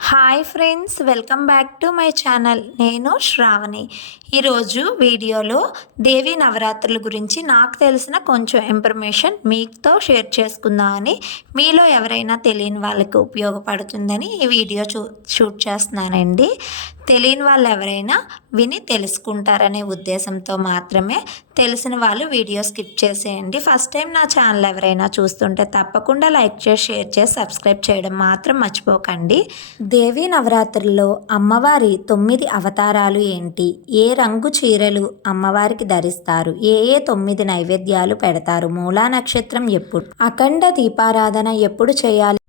Hi friends welcome back to my channel నేను శ్రావణి. ఈరోజు వీడియోలో దేవి నవరాత్రుల గురించి నాకు తెలిసిన కొంచెం ఇన్ఫర్మేషన్ మీతో షేర్ చేసుకుందామని మీలో ఎవరైనా తెలియని వాళ్ళకి ఉపయోగపడుతుందని ఈ వీడియో చూ షూట్ చేస్తున్నానండి. తెలియని వాళ్ళు ఎవరైనా విని తెలుసుకుంటారనే ఉద్దేశంతో మాత్రమే తెలిసిన వాళ్ళు వీడియో స్కిప్ చేసేయండి. ఫస్ట్ టైం నా ఛానల్ ఎవరైనా చూస్తుంటే తప్పకుండా లైక్ చేసి షేర్ చేసి సబ్స్క్రైబ్ చేయడం మాత్రం మర్చిపోకండి. దేవి నవరాత్రుల్లో అమ్మవారి తొమ్మిది అవతారాలు ఏంటి? ఏ రంగు చీరలు అమ్మవారికి ధరిస్తారు? ఏ ఏ తొమ్మిది నైవేద్యాలు పెడతారు? మూలా నక్షత్రం ఎప్పుడు? అఖండ దీపారాధన ఎప్పుడు చేయాలి?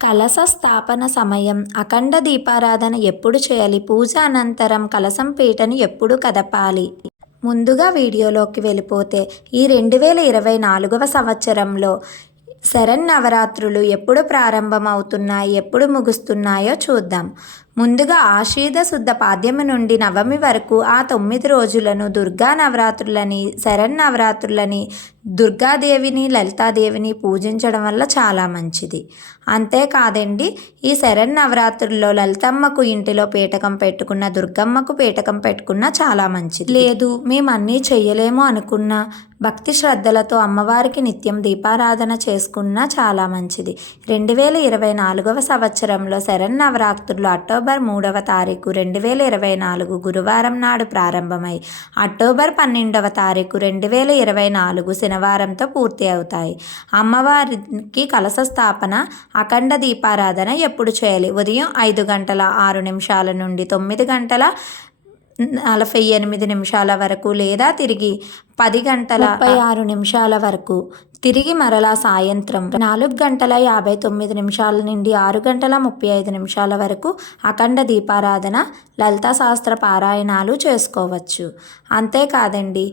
కలశ స్థాపన సమయం. అఖండ దీపారాధన ఎప్పుడు చేయాలి? పూజ అనంతరం కలశం పీటను ఎప్పుడు కదపాలి? ముందుగా వీడియోలోకి వెళ్ళిపోతే ఈ రెండు వేల ఇరవై నాలుగవ సంవత్సరంలో శరన్నవరాత్రులు ఎప్పుడు ప్రారంభమవుతున్నాయి? ఎప్పుడు ముగుస్తున్నాయో చూద్దాం. ముందుగా ఆషీద శుద్ధ పాద్యమి నుండి నవమి వరకు ఆ తొమ్మిది రోజులను దుర్గా నవరాత్రులని శరన్నవరాత్రులని దుర్గాదేవిని లలితాదేవిని పూజించడం వల్ల చాలా మంచిది. అంతేకాదండి ఈ శరన్నవరాత్రుల్లో లలితమ్మకు ఇంటిలో పీటకం పెట్టుకున్న దుర్గమ్మకు పీటకం పెట్టుకున్న చాలా మంచిది. లేదు మేము అన్నీ చెయ్యలేము అనుకున్న భక్తి శ్రద్ధలతో అమ్మవారికి నిత్యం దీపారాధన చేసుకున్న చాలా మంచిది. రెండు వేల ఇరవై నాలుగవ సంవత్సరంలో శరన్నవరాత్రులు అక్టోబర్ మూడవ తారీఖు రెండు వేల ఇరవై నాలుగు గురువారం నాడు ప్రారంభమై అక్టోబర్ పన్నెండవ తారీఖు రెండు వేల ఇరవై నాలుగు శనివారంతో పూర్తి అవుతాయి. అమ్మవారికి కలశ స్థాపన అఖండ దీపారాధన ఎప్పుడు చేయాలి? ఉదయం ఐదు గంటల ఆరు నిమిషాల నుండి తొమ్మిది గంటల నలభై ఎనిమిది నిమిషాల వరకు లేదా తిరిగి పది గంటల ముప్పై ఆరు నిమిషాల వరకు. తిరిగి మరలా సాయంత్రం నాలుగు గంటల యాభై తొమ్మిది నిమిషాల నుండి ఆరు గంటల ముప్పై ఐదు నిమిషాల వరకు అఖండ దీపారాధన లలితా శాస్త్ర పారాయణాలు చేసుకోవచ్చు. అంతేకాదండి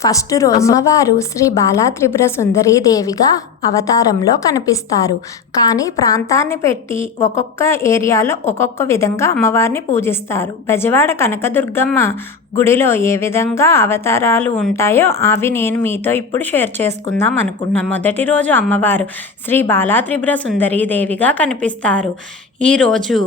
ఫస్ట్ రోజు అమ్మవారు శ్రీ బాలా త్రిపుర సుందరీదేవిగా అవతారంలో కనిపిస్తారు. కానీ ప్రాంతాన్ని పెట్టి ఒక్కొక్క ఏరియాలో ఒక్కొక్క విధంగా అమ్మవారిని పూజిస్తారు. బెజవాడ కనకదుర్గమ్మ గుడిలో ఏ విధంగా అవతారాలు ఉంటాయో అవి నేను మీతో ఇప్పుడు షేర్ చేసుకుందాం అనుకున్నాను మొదటి రోజు అమ్మవారు శ్రీ బాలా త్రిపుర సుందరీదేవిగా కనిపిస్తారు. ఈరోజు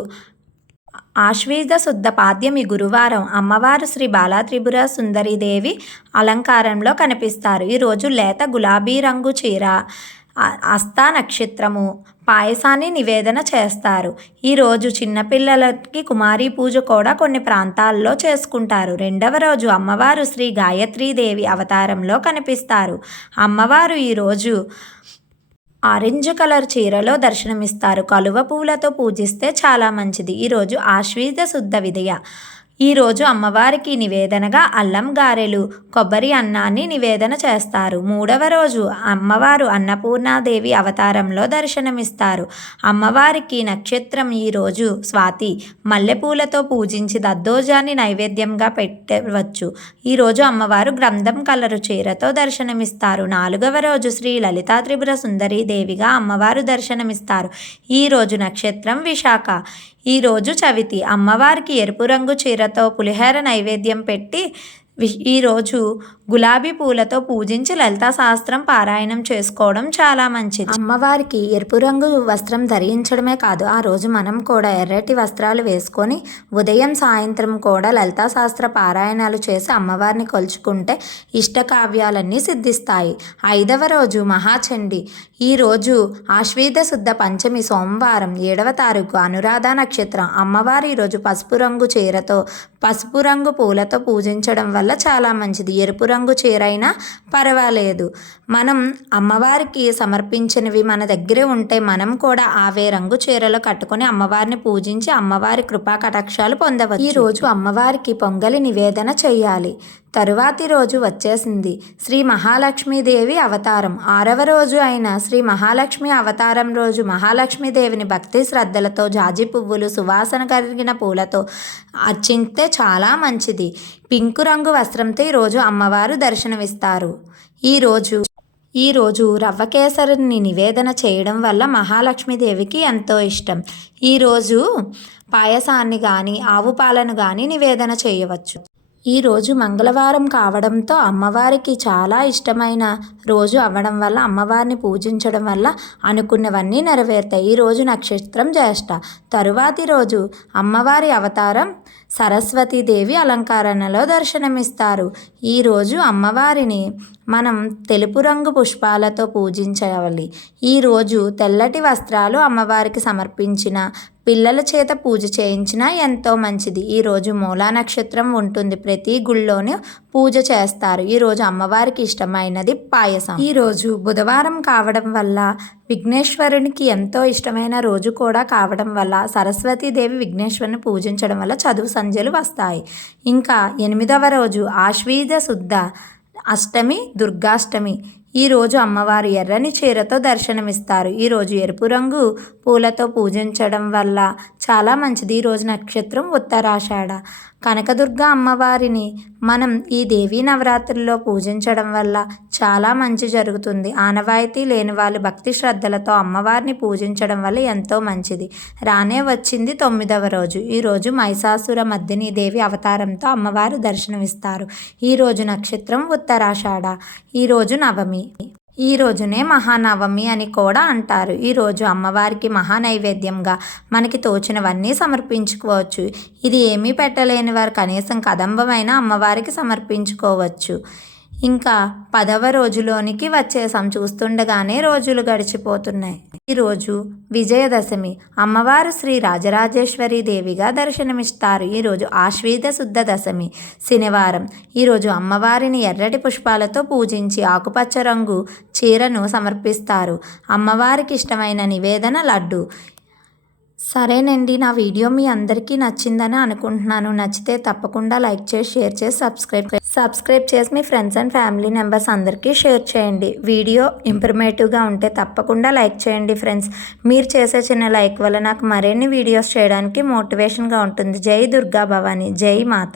ఆశ్వేద శుద్ధ పాద్యమి గురువారం అమ్మవారు శ్రీ బాలాత్రిపుర సుందరీదేవి అలంకారంలో కనిపిస్తారు. ఈరోజు లేత గులాబీ రంగు చీర అస్తా నక్షత్రము పాయసాన్ని నివేదన చేస్తారు. ఈరోజు చిన్నపిల్లలకి కుమారి పూజ కూడా కొన్ని ప్రాంతాల్లో చేసుకుంటారు. రెండవ రోజు అమ్మవారు శ్రీ గాయత్రీదేవి అవతారంలో కనిపిస్తారు. అమ్మవారు ఈరోజు ఆరెంజ్ కలర్ చీరలో దర్శనమిస్తారు. కలువ పువ్వులతో పూజిస్తే చాలా మంచిది. ఈరోజు ఆశ్వీజ శుద్ధ విదయ ఈరోజు అమ్మవారికి నివేదనగా అల్లం గారెలు కొబ్బరి అన్నాన్ని నివేదన చేస్తారు. మూడవ రోజు అమ్మవారు అన్నపూర్ణాదేవి అవతారంలో దర్శనమిస్తారు. అమ్మవారికి నక్షత్రం ఈరోజు స్వాతి. మల్లెపూలతో పూజించి దద్దోజాన్ని నైవేద్యంగా పెట్టవచ్చు. ఈరోజు అమ్మవారు గ్రంథం కలరు చీరతో దర్శనమిస్తారు. నాలుగవ రోజు శ్రీ లలితా త్రిపుర సుందరీదేవిగా అమ్మవారు దర్శనమిస్తారు. ఈరోజు నక్షత్రం విశాఖ. ఈరోజు చవితి. అమ్మవారికి ఎరుపు రంగు చీరతో పులిహేర నైవేద్యం పెట్టి ఈరోజు గులాబీ పూలతో పూజించి లలితా శాస్త్రం పారాయణం చేసుకోవడం చాలా మంచిది. అమ్మవారికి ఎరుపు రంగు వస్త్రం ధరించడమే కాదు ఆ రోజు మనం కూడా ఎర్రటి వస్త్రాలు వేసుకొని ఉదయం సాయంత్రం కూడా లలితా శాస్త్ర పారాయణాలు చేసి అమ్మవారిని కొలుచుకుంటే ఇష్టకావ్యాలన్నీ సిద్ధిస్తాయి. ఐదవ రోజు మహాచండి. ఈరోజు ఆశ్వీధ శుద్ధ పంచమి సోమవారం ఏడవ తారీఖు అనురాధ నక్షత్రం. అమ్మవారి ఈరోజు పసుపు రంగు చీరతో పసుపు రంగు పూలతో పూజించడం వల్ల చాలా మంచిది. ఎరుపు రంగు చీరైనా పర్వాలేదు. మనం అమ్మవారికి సమర్పించినవి మన దగ్గర ఉంటే మనం కూడా ఆవే రంగు చీరలు కట్టుకొని అమ్మవారిని పూజించి అమ్మవారి కృపా కటాక్షాలు పొందవచ్చు. ఈరోజు అమ్మవారికి పొంగలి నివేదన చేయాలి. తరువాతి రోజు వచ్చేసింది శ్రీ మహాలక్ష్మీదేవి అవతారం. ఆరవ రోజు అయిన శ్రీ మహాలక్ష్మి అవతారం రోజు మహాలక్ష్మీదేవిని భక్తి శ్రద్ధలతో జాజి పువ్వులు సువాసన కలిగిన పూలతో అర్చిస్తే చాలా మంచిది. పింకు రంగు వస్త్రంతో ఈరోజు అమ్మవారు దర్శనమిస్తారు. ఈరోజు ఈరోజు రవ్వ కేసరిని నివేదన చేయడం వల్ల మహాలక్ష్మీదేవికి ఎంతో ఇష్టం. ఈరోజు పాయసాన్ని కానీ ఆవు పాలను కానీ నివేదన చేయవచ్చు. ఈరోజు మంగళవారం కావడంతో అమ్మవారికి చాలా ఇష్టమైన రోజు అవ్వడం వల్ల అమ్మవారిని పూజించడం వల్ల అనుకున్నవన్నీ నెరవేరుతాయి. ఈరోజు నక్షత్రం జ్యేష్ఠ. తరువాతి రోజు అమ్మవారి అవతారం సరస్వతీదేవి అలంకరణలో దర్శనమిస్తారు. ఈరోజు అమ్మవారిని మనం తెలుపు రంగు పుష్పాలతో పూజించాలి ఈరోజు తెల్లటి వస్త్రాలు అమ్మవారికి సమర్పించిన పిల్లల చేత పూజ చేయించినా ఎంతో మంచిది. ఈరోజు మూలా నక్షత్రం ఉంటుంది. ప్రతి గుళ్ళోనే పూజ చేస్తారు. ఈరోజు అమ్మవారికి ఇష్టమైనది పాయసం. ఈరోజు బుధవారం కావడం వల్ల విఘ్నేశ్వరునికి ఎంతో ఇష్టమైన రోజు కూడా కావడం వల్ల సరస్వతీదేవి విఘ్నేశ్వరుని పూజించడం వల్ల చదువు సంధ్యలు వస్తాయి. ఇంకా ఎనిమిదవ రోజు ఆశ్వీజ శుద్ధ అష్టమి దుర్గాష్టమి. ఈరోజు అమ్మవారు ఎర్రని చీరతో దర్శనమిస్తారు. ఈరోజు ఎరుపు రంగు పూలతో పూజించడం వల్ల చాలా మంచిది. ఈరోజు నక్షత్రం ఉత్తరాషాఢ. కనకదుర్గ అమ్మవారిని మనం ఈ దేవీ నవరాత్రుల్లో పూజించడం వల్ల చాలా మంచి జరుగుతుంది. ఆనవాయితీ లేని వాళ్ళు భక్తి శ్రద్ధలతో అమ్మవారిని పూజించడం వల్ల ఎంతో మంచిది. రానే వచ్చింది తొమ్మిదవ రోజు. ఈరోజు మైసాసుర మద్దిని దేవి అవతారంతో అమ్మవారు దర్శనమిస్తారు. ఈరోజు నక్షత్రం ఉత్తరాషాఢ. ఈరోజు నవమి. ఈ రోజునే మహానవమి అని కూడా అంటారు. ఈరోజు అమ్మవారికి మహానైవేద్యంగా మనకి తోచినవన్నీ సమర్పించుకోవచ్చు. ఇది ఏమీ పెట్టలేని వారు కనీసం కదంబమైన అమ్మవారికి సమర్పించుకోవచ్చు. ఇంకా పదవ రోజులోనికి వచ్చేసాం చూస్తుండగానే రోజులు గడిచిపోతున్నాయి. ఈరోజు విజయదశమి. అమ్మవారు శ్రీ రాజరాజేశ్వరి దేవిగా దర్శనమిస్తారు. ఈరోజు ఆశ్వీత శుద్ధ దశమి శనివారం. ఈరోజు అమ్మవారిని ఎర్రటి పుష్పాలతో పూజించి ఆకుపచ్చ రంగు చీరను సమర్పిస్తారు. అమ్మవారికి ఇష్టమైన నివేదన లడ్డు. సరేనండి నా వీడియో మీ అందరికీ నచ్చిందని అనుకుంటున్నాను. నచ్చితే తప్పకుండా లైక్ చేసి షేర్ చేసి సబ్స్క్రైబ్ సబ్స్క్రైబ్ చేసి మీ ఫ్రెండ్స్ అండ్ ఫ్యామిలీ మెంబర్స్ అందరికీ షేర్ చేయండి. వీడియో ఇంప్రమేటివ్గా ఉంటే తప్పకుండా లైక్ చేయండి ఫ్రెండ్స్. మీరు చేసే చిన్న లైక్ వల్ల నాకు మరిన్ని వీడియోస్ చేయడానికి మోటివేషన్గా ఉంటుంది. జై దుర్గా భవాని. జై మాత.